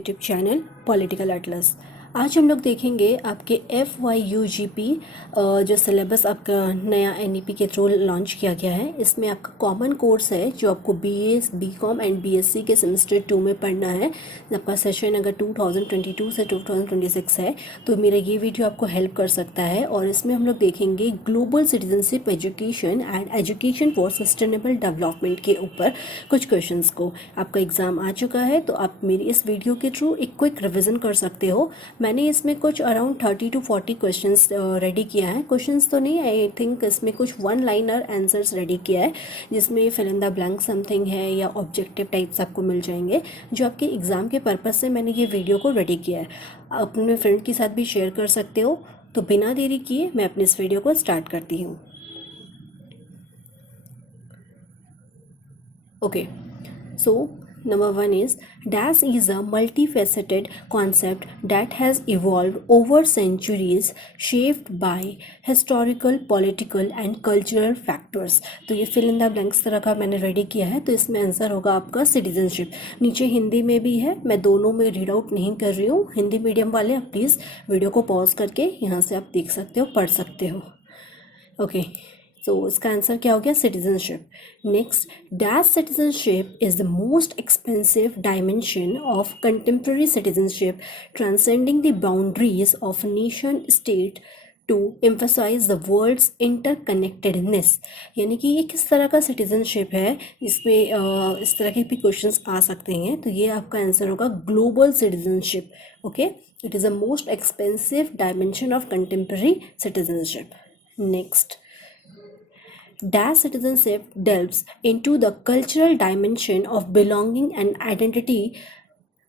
YouTube channel political Atlas. आज हम लोग देखेंगे आपके FYUGP जो सिलेबस आपका नया NEP के थ्रू लॉन्च किया गया है। इसमें आपका कॉमन कोर्स है जो आपको BA BCom एंड BSc के सेमेस्टर 2 में पढ़ना है। आपका सेशन अगर 2022 से 2026 है तो मेरा ये वीडियो आपको हेल्प कर सकता है। और इसमें हम लोग देखेंगे global citizenship education and education for sustainable development के ऊपर कुछ क्वेश्चंस को। आपका एग्ज़ाम आ चुका है तो आप मेरी इस वीडियो के थ्रू एक क्विक रिवीजन कर सकते हो। मैंने इसमें कुछ अराउंड 30 to 40 क्वेश्चंस रेडी किया है। क्वेश्चंस तो नहीं, आई थिंक इसमें कुछ वन लाइनर आंसर्स रेडी किया है जिसमें fill in the blank something है या ऑब्जेक्टिव टाइप्स आपको मिल जाएंगे जो आपके एग्ज़ाम के पर्पज़ से मैंने ये वीडियो को रेडी किया है। अपने फ्रेंड के साथ भी शेयर कर सकते हो। तो बिना देरी किए मैं अपनी इस वीडियो को स्टार्ट करती हूँ। Okay, so number one is DAS is a multifaceted concept that has evolved over centuries, shaped by historical, political and cultural factors। तो ये फिल इन द ब्लैंक्स तरह का मैंने रेडी किया है। तो इसमें आंसर होगा आपका सिटीजनशिप। नीचे हिंदी में भी है, मैं दोनों में रीड आउट नहीं कर रही हूँ। हिंदी मीडियम वाले आप प्लीज़ वीडियो को पॉज करके यहाँ से आप देख सकते हो, पढ़ सकते हो। ओके, तो इसका आंसर क्या हो गया? Citizenship. Next, dash citizenship is the most expensive dimension of contemporary citizenship, transcending the boundaries of nation state to emphasise the world's interconnectedness. यानी कि ये किस तरह का सिटीजनशिप है, इसमें इस तरह के भी क्वेश्चंस आ सकते हैं। तो ये आपका आंसर होगा global citizenship. Okay, it is the most expensive dimension of contemporary citizenship. Next, Dash citizenship delves into the cultural dimension of belonging and identity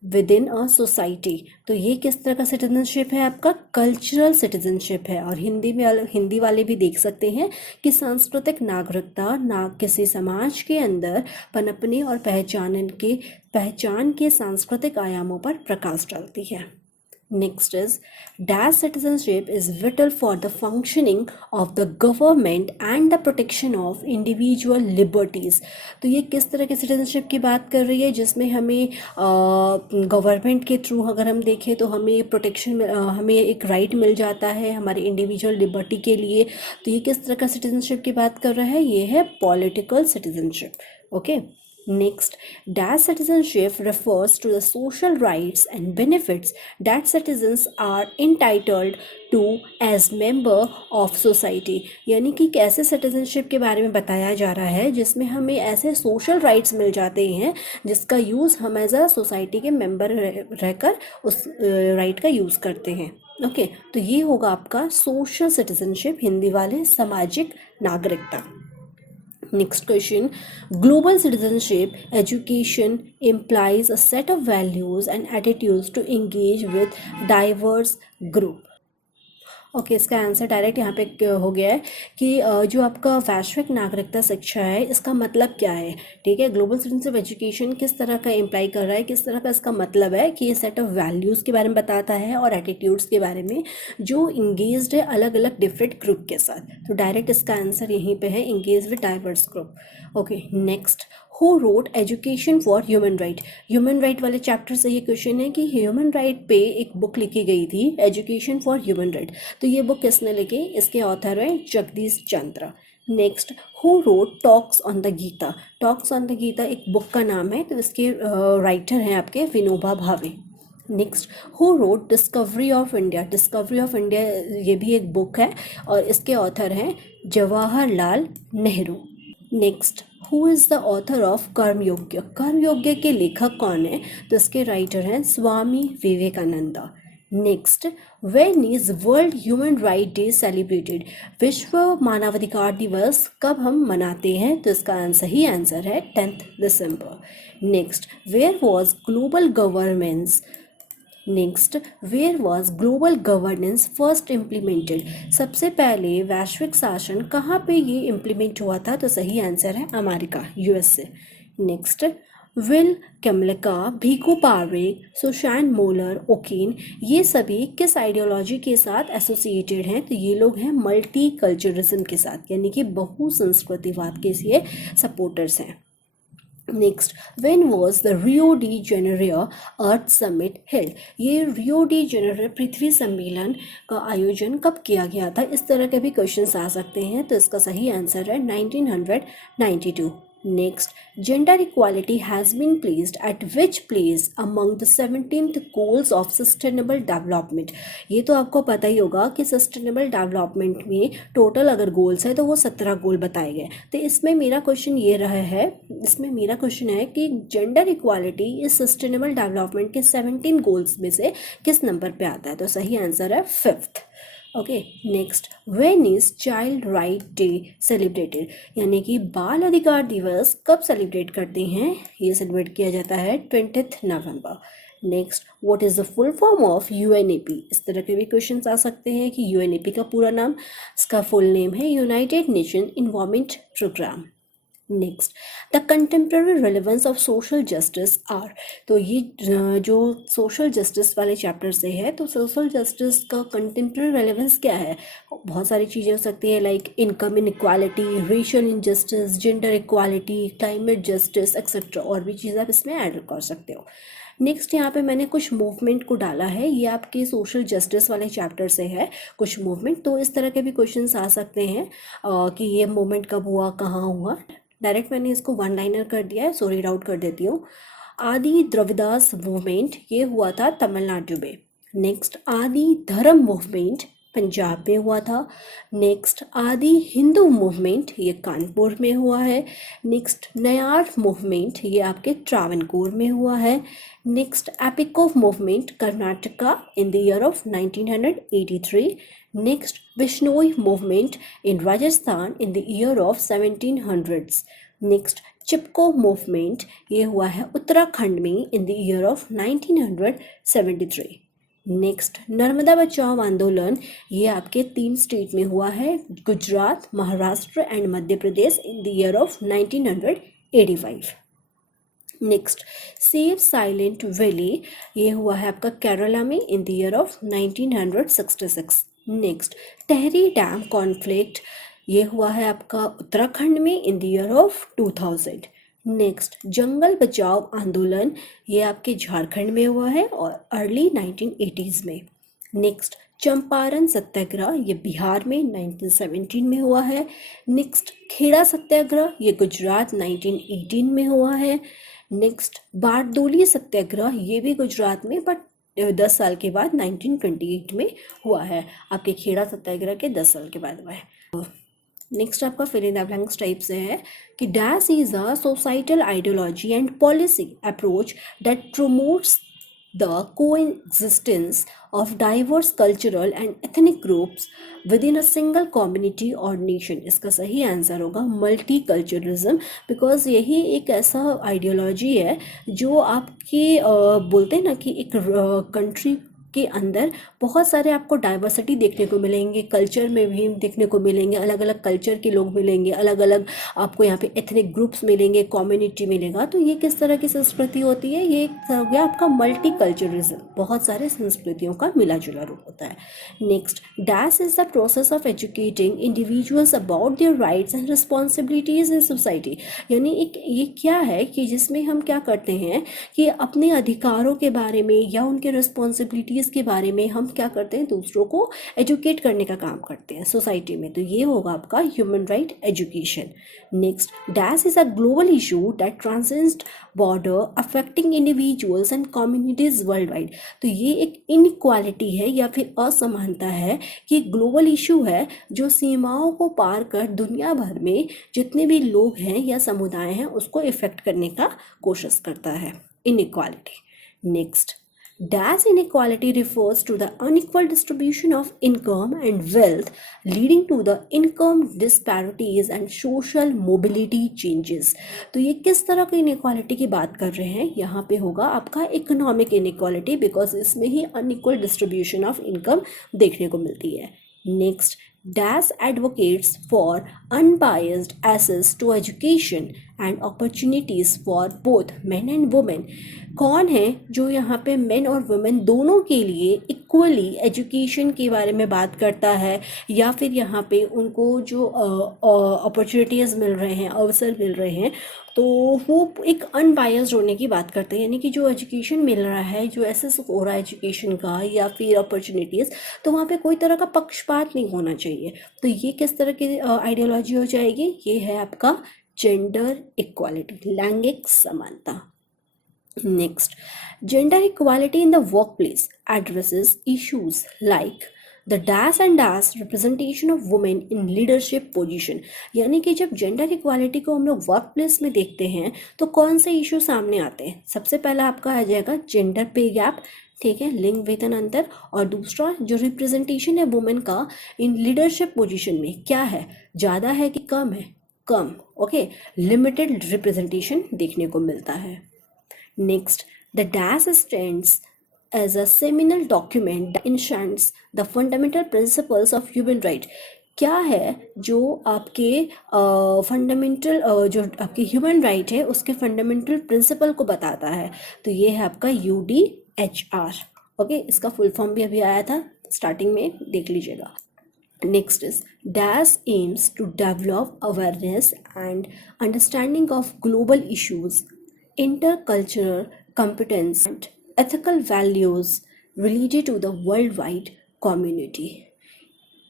within a society। तो ये किस तरह का सिटीजनशिप है? आपका कल्चरल सिटीजनशिप है। और हिंदी वाले भी देख सकते हैं कि सांस्कृतिक नागरिकता किसी समाज के अंदर पनपने और पहचान के सांस्कृतिक आयामों पर प्रकाश डालती है। Next is, Dash citizenship is vital for the functioning of the government and the protection of individual liberties। तो ये किस तरह के सिटीजनशिप की बात कर रही है? जिसमें हमें गवर्नमेंट के थ्रू अगर हम देखें तो हमें प्रोटेक्शन, हमें एक राइट मिल जाता है हमारे इंडिविजुअल लिबर्टी के लिए। तो ये किस तरह का सिटीजनशिप की बात कर रहा है? ये है political citizenship. Okay, Next, Dash citizenship refers to the social rights and benefits that citizens are entitled to as member of society। यानी कि कैसे सिटीजनशिप के बारे में बताया जा रहा है जिसमें हमें ऐसे सोशल राइट्स मिल जाते हैं जिसका यूज़ हम एज अ सोसाइटी के मेंबर रहकर उस राइट का यूज़ करते हैं। ओके, तो ये होगा आपका सोशल सिटीजनशिप, हिंदी वाले सामाजिक नागरिकता। Next question, global citizenship education implies a set of values and attitudes to engage with diverse group। Okay, इसका आंसर डायरेक्ट यहाँ पे हो गया है कि जो आपका वैश्विक नागरिकता शिक्षा है इसका मतलब क्या है। ठीक है, ग्लोबल सिटीजनशिप एजुकेशन किस तरह का इम्प्लाई कर रहा है, किस तरह का इसका मतलब है कि ये सेट ऑफ वैल्यूज़ के बारे में बताता है और एटीट्यूड्स के बारे में जो इंगेज्ड है अलग अलग डिफरेंट ग्रुप के साथ। तो डायरेक्ट इसका आंसर यहीं पे है, engage with diverse group. Okay, next, who road education for human right. Human right वाले चैप्टर से ये क्वेश्चन है कि ह्यूमन राइट पे एक बुक लिखी गई थी, एजुकेशन फॉर ह्यूमन राइट। तो ये बुक किसने लिखी? इसके ऑथर है Jagdish Chandra. Next, who wrote talks on the Gita. Talks on the Gita एक बुक का नाम है, तो इसके राइटर हैं आपके Vinoba Bhave. Next, who wrote discovery of India. Discovery of India ये भी एक बुक है और इसके ऑथर हैं Jawaharlal Nehru. Next, who is the author of Karmayog. Karmayog के लेखक कौन है? तो इसके राइटर हैं Swami Vivekananda. Next, when is world human right day celebrated. विश्व मानवाधिकार दिवस कब हम मनाते हैं? तो इसका सही आंसर है 10 दिसंबर। Next, where was global governance. Next, where was global governance first implemented. सबसे पहले वैश्विक शासन कहाँ पे ये इम्प्लीमेंट हुआ था? तो सही आंसर है America, USA। Next, Will Kymlicka, Bhikhu Parekh, Susan Moller, Okin, ये सभी किस आइडियोलॉजी के साथ एसोसिएटेड हैं? तो ये लोग हैं मल्टी कल्चरलिज्म के साथ, यानी कि बहुसंस्कृतिवाद के ये सपोर्टर्स हैं। Next, when was the Rio de Janeiro earth summit held? ये रियो डी जेनेरियो पृथ्वी सम्मेलन का आयोजन कब किया गया था? इस तरह के भी क्वेश्चंस आ सकते हैं, तो इसका सही आंसर है 1992. Next, gender equality has been placed at which place among the 17th goals of sustainable development? ये तो आपको पता ही होगा कि सस्टेनेबल डेवलपमेंट में टोटल अगर गोल्स है तो वो 17 गोल बताए गए। तो इसमें मेरा क्वेश्चन है कि जेंडर इक्वालिटी इस सस्टेनेबल डेवलपमेंट के 17 गोल्स में से किस नंबर पे आता है? तो सही आंसर है 5th. Okay, next, when is child right day celebrated? यानी कि बाल अधिकार दिवस कब सेलिब्रेट करते हैं? ये सेलिब्रेट किया जाता है 20th November. Next, what is the full form of UNEP? इस तरह के भी क्वेश्चंस आ सकते हैं कि यूएनईपी का पूरा नाम, इसका फुल नेम है United Nation Environment Programme. Next, the contemporary relevance of social justice are? तो ये जो सोशल जस्टिस वाले चैप्टर से है, तो सोशल जस्टिस का कंटेम्प्रेरी रेलेवेंस क्या है? बहुत सारी चीज़ें हो सकती है, like income inequality, racial injustice, gender equality, climate justice etcetera, और भी चीज़ें आप इसमें ऐड कर सकते हो. नेक्स्ट, यहाँ पे मैंने कुछ मूवमेंट को डाला है, ये आपके सोशल जस्टिस वाले चैप्टर से है कुछ मूवमेंट, तो इस तरह के भी क्वेश्चंस आ सकते हैं कि ये मूवमेंट कब हुआ, कहाँ हुआ. डायरेक्ट मैंने इसको वन लाइनर कर दिया है, सो रीड आउट कर देती हूँ. आदि द्रविदास मूवमेंट, ये हुआ था तमिलनाडु में. नेक्स्ट, आदि धर्म मूवमेंट पंजाब में हुआ था. नेक्स्ट, आदि हिंदू मूवमेंट, ये कानपुर में हुआ है. नेक्स्ट, नयार मूवमेंट, ये आपके ट्रावनकोर में हुआ है. Next, Appiko movement Karnataka in the year of 1983. Next, Bishnoi movement in Rajasthan in the year of 1700s. Next, Chipko movement, ये हुआ है उत्तराखंड में in the year of 1973. Next, Narmada Bachao Andolan, ये आपके 3 स्टेट में हुआ है, Gujarat, Maharashtra and Madhya Pradesh in the year of 1985. Next, save Silent Valley, ये हुआ है आपका केरला में in the year of 1966. Next, Tehri dam conflict, ये हुआ है आपका उत्तराखंड में in the year of 2000. Next, Jungle Bachao Andolan, ये आपके झारखंड में हुआ है और अर्ली 1980s में. नेक्स्ट, चंपारण सत्याग्रह, ये बिहार में 1917 में हुआ है. नेक्स्ट, खेड़ा सत्याग्रह, ये गुजरात 1918 में हुआ है. नेक्स्ट, बारडोली सत्याग्रह, ये भी गुजरात में, बट 10 साल के बाद 1928 में हुआ है. आपके खेड़ा सत्याग्रह के 10 साल के बाद हुआ है. नेक्स्ट आपका fill in the blanks type से है कि dash is a societal ideology and policy approach that promotes the coexistence of diverse cultural and ethnic groups within a single community or nation. इसका सही आंसर होगा multiculturalism, because यही एक ऐसा ideology है जो आपके बोलते हैं ना कि एक कंट्री के अंदर बहुत सारे आपको डाइवर्सिटी देखने को मिलेंगे, कल्चर में भी देखने को मिलेंगे, अलग अलग कल्चर के लोग मिलेंगे, अलग अलग आपको यहाँ पे एथनिक ग्रुप्स मिलेंगे, कम्युनिटी मिलेगा. तो ये किस तरह की संस्कृति होती है? ये हो गया आपका मल्टीकल्चरलिज्म, बहुत सारे संस्कृतियों का मिला जुला रूप होता है. Next, dash is the process of educating individuals about their rights and responsibilities in society. यानी एक ये क्या है कि जिसमें हम क्या करते हैं कि अपने अधिकारों के बारे में या उनके रिस्पॉन्सिबिलिटीज के बारे में हम क्या करते हैं, दूसरों को एजुकेट करने का काम करते हैं सोसाइटी में. तो ये होगा आपका human right education. Next, dash is a global issue that transcends border affecting individuals and communities world wide. तो ये एक इनइक्वालिटी है या फिर असमानता है कि ग्लोबल इशू है जो सीमाओं को पार कर दुनिया भर में जितने भी लोग हैं या समुदाय हैं उसको इफेक्ट करने का कोशिश करता है, inequality. Next, dash inequality refers to the unequal distribution of income and wealth leading to the income disparities and social mobility changes. तो ये किस तरह की inequality की बात कर रहे हैं? यहाँ पे होगा आपका economic inequality, बिकॉज इसमें ही unequal distribution of income देखने को मिलती है. Next, dash advocates for unbiased access to education and opportunities for both men and women. कौन है जो यहाँ पे मेन और वुमेन दोनों के लिए इक्वली एजुकेशन के बारे में बात करता है, या फिर यहाँ पे उनको जो अपॉर्चुनिटीज़ मिल रहे हैं, अवसर मिल रहे हैं, तो वो एक अनबायस्ड होने की बात करते हैं। यानी कि जो एजुकेशन मिल रहा है, जो एसेस हो रहा है एजुकेशन का या फिर अपॉर्चुनिटीज़, तो वहाँ पे कोई तरह का पक्षपात नहीं होना चाहिए। तो ये किस तरह की आइडियोलॉजी हो जाएगी? ये है आपका जेंडर इक्वालिटी, लैंगिक समानता। Next, gender equality in the workplace addresses issues like the dash and dash representation of women in leadership position। यानी कि जब जेंडर इक्वालिटी को हम लोग वर्क प्लेस में देखते हैं तो कौन से इशू सामने आते हैं? सबसे पहला आपका आ जाएगा जेंडर पे गैप, ठीक है, लिंग वेतन अंतर। और दूसरा जो रिप्रेजेंटेशन है वुमेन का इन लीडरशिप पोजीशन में, क्या है, ज़्यादा है कि कम है? कम, ओके, लिमिटेड रिप्रेजेंटेशन देखने को मिलता है। Next, the DAS stands as a seminal document that enshrines the fundamental principles of human right। क्या है जो आपके फंडामेंटल जो आपकी ह्यूमन राइट है उसके फंडामेंटल प्रिंसिपल को बताता है। तो ये है आपका UDHR, ओके। इसका फुल फॉर्म भी अभी आया था, स्टार्टिंग में देख लीजिएगा। Next is DAS aims to develop awareness and understanding of global issues, intercultural competence and ethical values related to the worldwide community।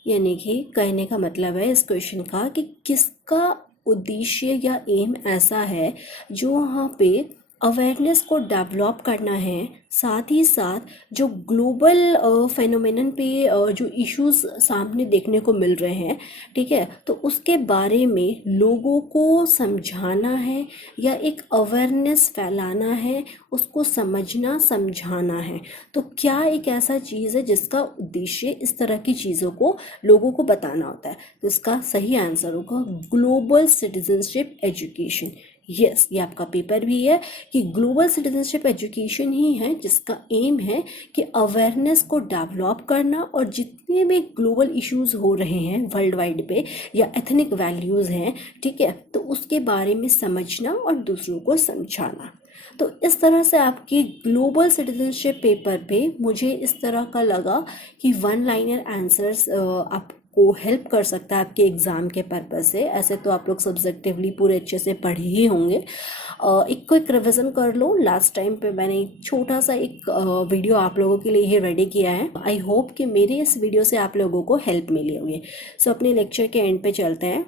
यानी कि कहने का मतलब है इस क्वेश्चन का कि किसका उद्देश्य या एम ऐसा है जो वहाँ पे अवेयरनेस को डेवलप करना है, साथ ही साथ जो ग्लोबल फेनोमेनन पे जो इश्यूज सामने देखने को मिल रहे हैं, ठीक है, तो उसके बारे में लोगों को समझाना है या एक अवेयरनेस फैलाना है, उसको समझना समझाना है। तो क्या एक ऐसा चीज़ है जिसका उद्देश्य इस तरह की चीज़ों को लोगों को बताना होता है? तो इसका सही आंसर होगा ग्लोबल सिटीजनशिप एजुकेशन। यस, ये आपका पेपर भी है कि ग्लोबल सिटीजनशिप एजुकेशन ही है जिसका एम है कि अवेयरनेस को डेवलप करना और जितने भी ग्लोबल इश्यूज हो रहे हैं वर्ल्ड वाइड पे या एथनिक वैल्यूज़ हैं, ठीक है, तो उसके बारे में समझना और दूसरों को समझाना। तो इस तरह से आपके ग्लोबल सिटीजनशिप पेपर पे मुझे इस तरह का लगा कि वन लाइनर आंसर्स आपको हेल्प कर सकता है आपके एग्ज़ाम के पर्पज़ से। ऐसे तो आप लोग सब्जेक्टिवली पूरे अच्छे से पढ़े ही होंगे। एक क्विक रिवीजन कर लो। लास्ट टाइम पे मैंने एक छोटा सा एक वीडियो आप लोगों के लिए ही रेडी किया है। आई होप कि मेरे इस वीडियो से आप लोगों को हेल्प मिली होगी। सो अपने लेक्चर के एंड पे चलते हैं।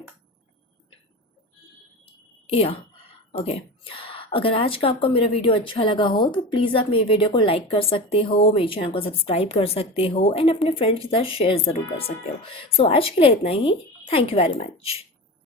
या ओके, अगर आज का आपको मेरा वीडियो अच्छा लगा हो तो प्लीज़ आप मेरे वीडियो को लाइक कर सकते हो, मेरे चैनल को सब्सक्राइब कर सकते हो एंड अपने फ्रेंड्स के साथ शेयर ज़रूर कर सकते हो। सो आज के लिए इतना ही। Thank you very much.